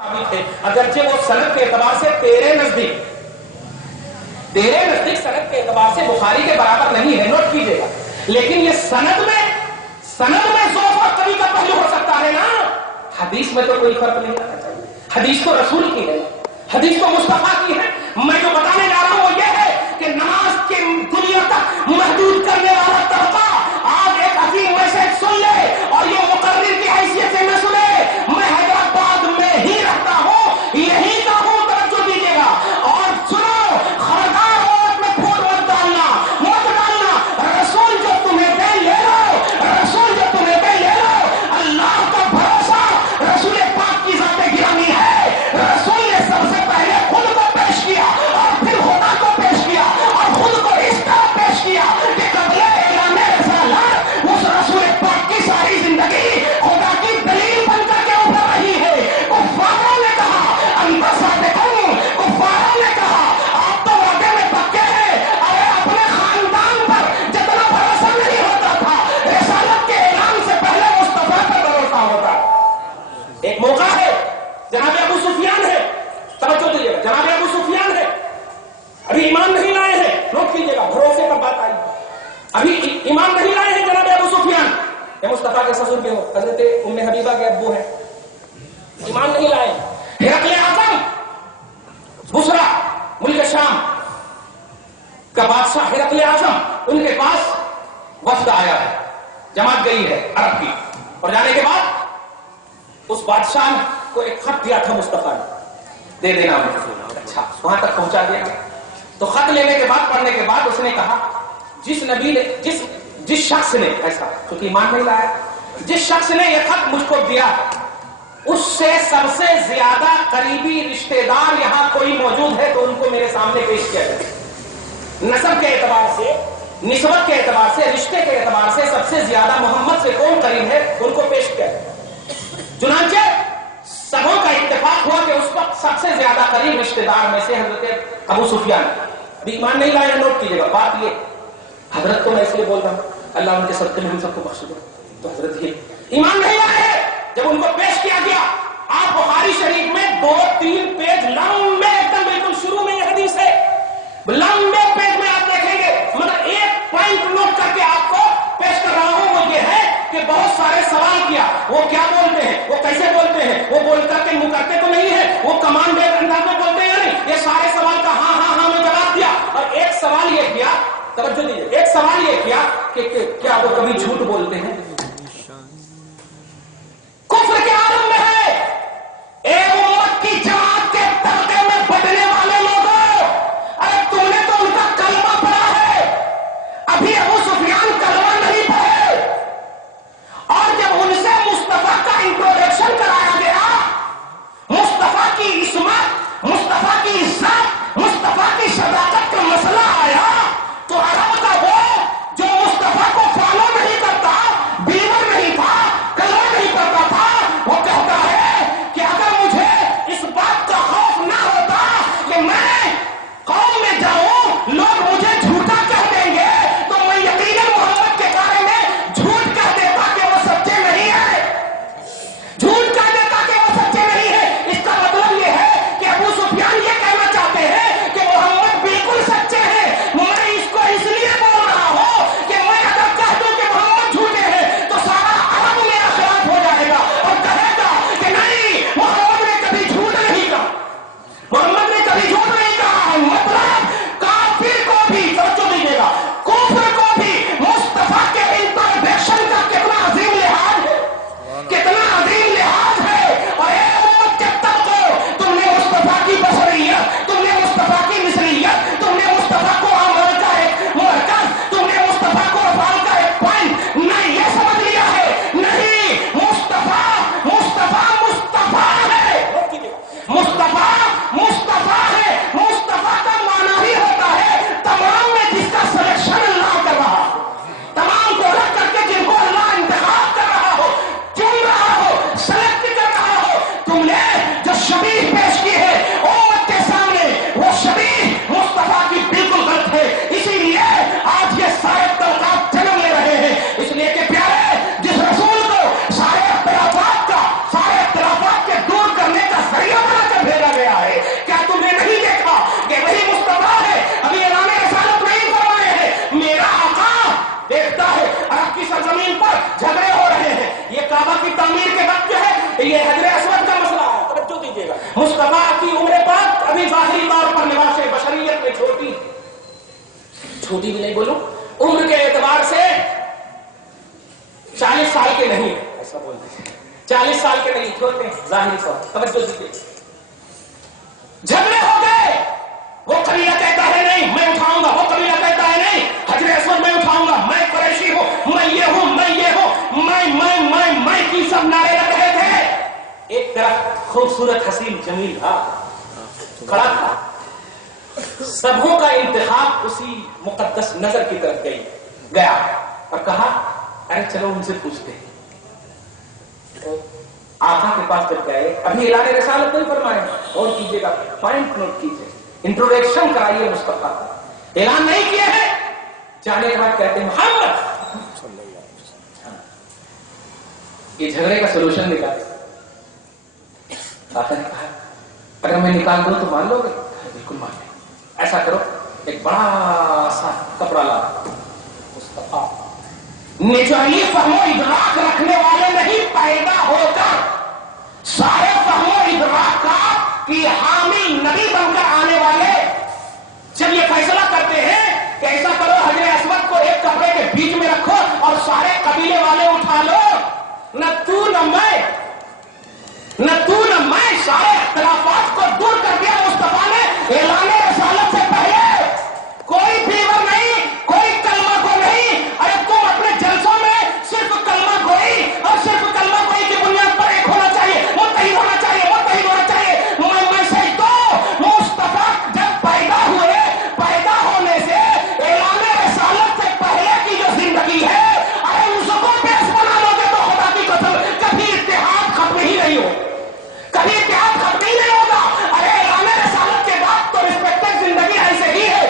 ثابت ہے، اگرچہ وہ سند کے اعتبار سے تیرے نزدیک سند کے اعتبار سے بخاری کے برابر نہیں ہے، نوٹ کیجئے گا، لیکن یہ سند میں ضعف اور قوی کا پہلو ہو سکتا ہے نا، حدیث میں تو کوئی فرق نہیں آنا چاہیے، حدیث تو رسول کی ہے، حدیث تو مصطفیٰ کی ہے۔ میں جو بتانے جا رہا ہوں وہ یہ ہے کہ نماز کے دنیا تک محدود کرنے والا طبقہ آج ایک عظیم میسج سن لے اور یہ مقرر کی حیثیت سے نہ سنے۔ میں حیدرآباد میں ہی رہتا ہوں، یہی کا ہوں، توجہ دیجیے گا اور سنو، خبردار موت میں پھوٹ مت ڈالنا، رسول جو تمہیں دے لے لو، رسول جو تمہیں دے لے لو، اللہ کا بھروسہ رسول پاک کی ذات گرامی ہے۔ رسول نے سب سے پہلے خود کو پیش کیا اور پھر خدا کو پیش کیا اور خود کو اس طرح پیش کیا کہ قبل اعلان رسالت اس رسول پاک کی ساری زندگی خدا کی دلیل بن کر کے ابھر رہی ہے۔ کفاروں نے کہا انت صادقون، کفاروں نے کہا آپ تو وعدے میں پکے ہیں، ارے اپنے خاندان پر جتنا بھروسہ نہیں ہوتا تھا رسالت کے اعلان سے پہلے مصطفیٰ پر بھروسہ ہوتا۔ ایک موقع ہے، جناب ابو سفیان ہے، توجہ دیجیے گا، جناب ابو سفیان ہے، ابھی ایمان نہیں لائے ہیں، نوٹ کیجیے گا، بھروسے پر بات آئی، ابھی ایمان نہیں لائے ہیں جناب ابو سفیان، یہ مصطفیٰ کے سسر کے ہو، حضرت ام حبیبہ کے ابو ہیں، ایمان نہیں لائے۔ ہرقل اعظم بصرہ ملک شام کا بادشاہ ہرقل اعظم، ان کے پاس وفد آیا ہے، جماعت گئی ہے عرب کی، اور جانے کے بعد اس بادشاہ کو ایک خط دیا تھا مصطفیٰ نے، دے دینا مجھے، اچھا وہاں تک پہنچا دیا۔ تو خط لینے کے بعد، پڑھنے کے بعد اس نے کہا جس نبی نے جس شخص نے، ایسا کیونکہ ایمان نہیں لایا، جس شخص نے یہ خط مجھ کو دیا اس سے سب سے زیادہ قریبی رشتہ دار یہاں کوئی موجود ہے تو ان کو میرے سامنے پیش کیا جائے۔ نسب کے اعتبار سے، نسبت کے اعتبار سے، رشتے کے اعتبار سے سب سے زیادہ محمد سے کون قریب ہے ان کو پیش کیا جائے۔ چنانچہ سبوں کا اتفاق ہوا کہ اس وقت سب سے زیادہ قریب رشتہ دار میں سے حضرت ابو سفیان، بھی ایمان نہیں لائے، نوٹ کیجیے گا بات یہ، حضرت کو میں اس لیے بول رہا ہوں اللہ ان کے صدقے میں ہم سب کو بخش دے، تو حضرت یہ ایمان نہیں لائے۔ جب ان کو پیش کیا گیا، آپ بخاری شریف میں 2-3 پیج لمبے، ایک دم بالکل شروع میں یہ حدیث ہے، لمبے پیج میں آپ دیکھیں گے، مگر ایک پوائنٹ نوٹ کر کے آپ کو پیش کر رہا ہوں، وہ یہ ہے کہ بہت سارے سوال کیا، وہ کیا بولتے ہیں، وہ کیسے بولتے ہیں، وہ بول کر کے منہ کرتے تو نہیں ہے، وہ کمان بے انداز میں بولتے ہیں یا نہیں، یہ سارے سوال کا ہاں میں جواب دیا۔ اور ایک سوال یہ کیا، توجہ دیجیے، ایک سوال یہ کیا کہ کیا وہ کبھی جھوٹ بولتے ہیں؟ کفر کے عالم میں ہے، اے امت کی جماعت کے طبقے میں بٹنے والے لوگوں، ارے تم نے تو ان کا کلمہ پڑھا ہے، ابھی ابو سفیان کلمہ نہیں پڑھے، اور جب ان سے مصطفیٰ کا انٹروڈکشن کرایا گیا، مصطفیٰ کی عصمت، مصطفیٰ کی عزت، مصطفیٰ کی صداقت کا مسئلہ آیا تو عرب کا وہ جو مصطفیٰ کو فالو نہیں کرتا، بھی ظاہری طور پر لباس بشریت میں چھوٹی بھی نہیں بولوں، عمر کے اعتبار سے 40 سال کے نہیں، ایسا بول دیجیے 40 سال کے نہیں، چھوٹے ظاہری طور توجہ دیجیے. جھگڑے ہو گئے، وہ قبیلہ کہتا ہے نہیں میں اٹھاؤں گا، وہ قبیلہ کہتا ہے نہیں حجر اسود میں اٹھاؤں گا، میں قریشی ہوں، میں یہ ہوں، میں یہ ہوں، میں کی سب نعرے لگ رہے تھے. ایک طرف خوبصورت حسین جمیل تھا کھڑا تھا، سبوں کا انتخاب اسی مقدس نظر کی طرف گیا اور کہا ارے چلو ان سے پوچھتے ہیں. آقا کے پاس جب گئے، ابھی اعلان رسالت نہیں فرمائے، اور کیجیے گا پوائنٹ نوٹ کیجیے، انٹروڈکشن کرائیے مصطفیٰ کا، اعلان نہیں کیا ہے. جانے کے بعد کہتے ہیں محمد یہ جھگڑے کا سولوشن نکالے. آقا نے کہا اگر میں نکال دوں تو مان لو گے؟ بالکل مان لیں. ایسا کرو ایک بڑا سا کپڑا لا. مصطفیٰ نجومی فہم و ادراک رکھنے والے نہیں، پیدا ہو کر سارے فہم و ادراک کی حامل نبی بن کر آنے والے جب یہ فیصلہ کرتے ہیں کہ ایسا کرو حجر اسود کو ایک کپڑے کے بیچ میں رکھو اور سارے قبیلے والے اٹھا لو، نہ تو نہ میں، سارے اختلافات کو دور کر دیا مصطفیٰ نے. اعلان رسالت سے پہلے کوئی فیور نہیں، کوئی کلمہ کو نہیں. ارے تم اپنے جلسوں میں صرف کلمہ گوئی اور صرف کلمہ گوئی کی بنیاد پر ایک ہونا چاہیے، متحد ہونا چاہیے. میں سے تو مصطفیٰ جب پیدا ہوئے، پیدا ہونے سے اعلان رسالت سے پہلے کی جو زندگی ہے، ارے اس کو بیس بنا لو گے تو خدا کی قسم کبھی اتحاد ختم ہی نہیں ہو، کبھی اتحاد ختم ہی نہیں ہوگا. ارے اعلان رسالت کے بعد تو رسپیکٹڈ زندگی ایسے ہی ہے،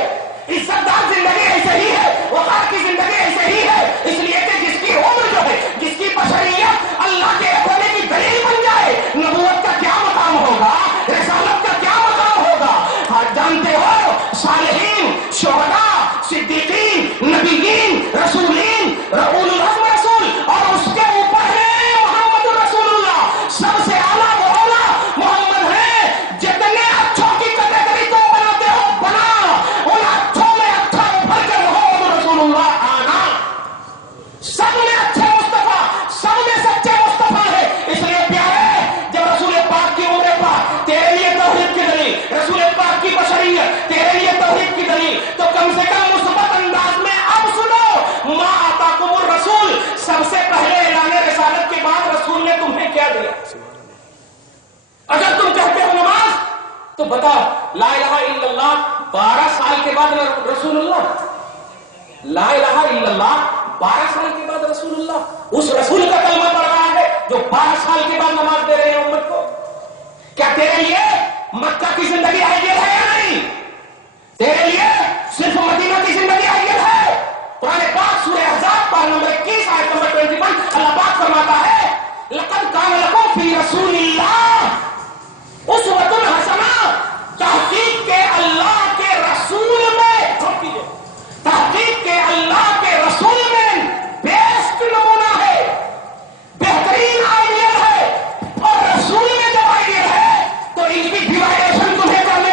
عزت دار زندگی ایسے ہی ہے، وقار کی زندگی ایسے ہی ہے. اس لیے کہ جس کی عمر جو ہے، جس کی بشریت اللہ کے ایک ہونے کی دلیل بن جائے، نبوت کا کیا مقام ہوگا، رسالت کا کیا مقام ہوگا. جانتے ہو صالحین، شہداء، صدیقین، نبیین، رسولین، اولو العزم رسول، اور اس کے اوپر ہے محمد رسول اللہ. سب سے اعلیٰ وہ اولا محمد ہے. جتنے اچھوں کی کیٹیگری تم بناتے ہو بنا، ان اچھوں میں اچھا ابھر کے محمد رسول اللہ آنا. سب میں اچھے مصطفیٰ، سب میں سچے مصطفیٰ ہے. اس لیے پیارے جب رسول پاک کی عمر پاک تیرے لیے توحید کی دلیل، رسول پاک کی بشریت تیرے لیے توحید کی دلیل، تو کم سے کم مثبت انداز میں اب سنو ما آتاکم الرسول. سب سے پہلے اعلان رسالت کے بعد رسول نے تمہیں کیا دیا؟ اگر تم کہتے ہو نماز تو بتاؤ لا الہ الا اللہ 12 سال کے بعد رسول اللہ، لا الہ الا اللہ 12 سال کے بعد رسول اللہ. اس رسول کا کلمہ پڑھ رہا ہے جو 12 سال کے بعد نماز دے رہے ہیں امت کو. کیا تیرے لیے مکہ کی زندگی آئیڈیل ہے یا نہیں؟ تیرے لیے صرف مدینہ کی زندگی آئیڈیل ہے؟ قرآن پاک سورہ احزاب پارہ نمبر 21 آیت نمبر 21 اللہ پاک فرماتا ہے لقد کان لکم فی رسول اللہ اسوۃ حسنہ. تحقیق کے اللہ کے رسول میں، تحقیق کے اللہ کے رسول میں بیسٹ نمونہ ہے، بہترین آئیڈیل ہے. اور رسول میں جب آئیڈیل ہے تو ان کی ڈیوائڈیشن تمہیں کرنے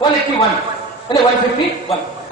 181 151